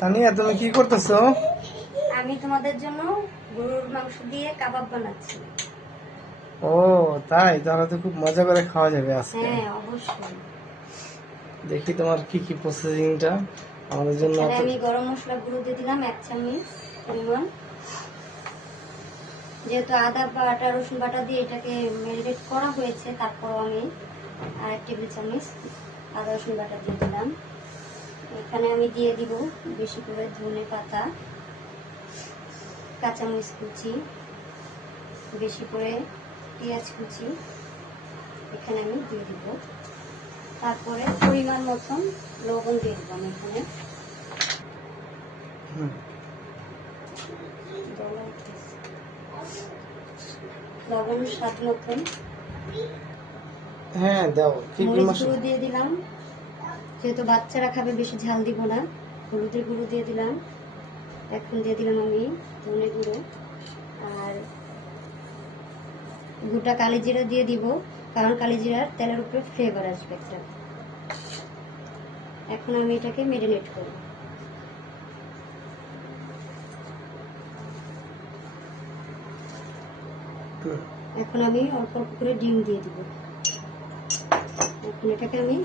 তানিয়া, তুমি কি করতেছো? আমি তোমাদের জন্য গরুর মাংস দিয়ে কাবাব বানাচ্ছি। ও তাই, তাহলে তো খুব মজা করে খাওয়া যাবে আজকে। হ্যাঁ, অবশ্যই। দেখি তোমার কি কি প্রসেসিংটা আমাদের জন্য। এখানে আমি গরম মশলা গুঁড়ো দিয়ে দিলাম 1 চামচ পরিমাণ। যেহেতু আদা বাটা রসুন বাটা দিয়ে এটাকে ম্যারিনেট করা হয়েছে, তারপর আমি 1 টেবিল চামচ আদা রসুন বাটা দিয়ে দিলাম। এখানে আমি দিয়ে দিব বেশি করে ধনে পাতা, কাঁচামরিচ কুচি, বেশি করে পেঁয়াজ কুচি এখানে আমি দিয়ে দিব। তারপরে পরিমাণ মতন লবণ দিয়ে দেবো আমি এখানে। লবণ স্বাদ মতন। হ্যাঁ দাও। কি কি মরিচ মশলা? গুঁড়ো দিয়ে দিলাম, যেহেতু বাচ্চারা খাবে বেশি ঝাল দিব না। হলুদের গুঁড়ো দিয়ে দিলাম। এখন দিয়ে দিলাম আমি ধনে গুঁড়ো আর গোটা কালি জিরা দিয়ে দিব, কারণ কালি জিরার তেলের উপরে ফ্লেভার আসবে একটা। এখন আমি এটাকে ম্যারিনেট করব। এখন আমি অল্প অল্প করে ডিম দিয়ে দিব। এখন এটাকে আমি